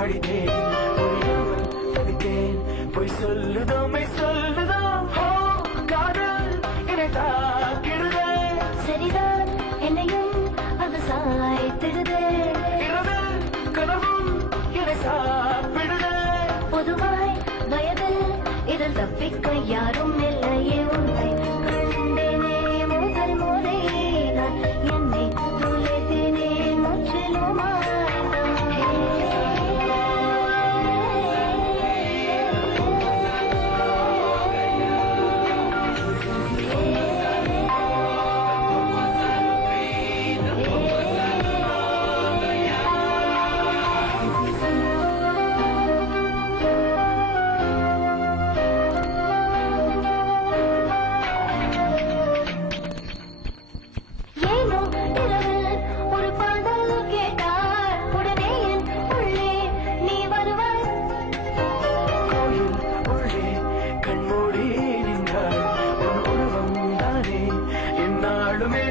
படித்தேன் புரியாமல் தவித்தேன் பொய் சொல்லுதோ மெய் சொல்லுதோ காதல் என்னை தாக்கிடுதே சரிதான் என்னையும் அது சாய்த்திடுதே இரவில் கனவும் என்னை சாப்பிடுதே பொதுவாய் வயதில் இதில் தப்பிக்க யாரும் இல்லையே உன்னை கண்டேனே முதல் முறை நான் என்னை துளைத்தேனே முற்றிலுமாய்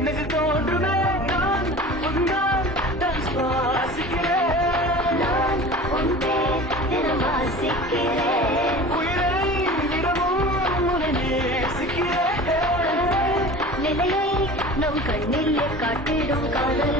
எனக்கு தோன்றுமே நான் உன்னால் தான் சுவாசிக்கிறேன் நான் உன் பேர் தினம் வாசிக்கிறேன் உயிரை விடவும் உன்னை நேசிக்கிறேன் நிலையை நம் கண்ணில் காட்டிடும் காதல்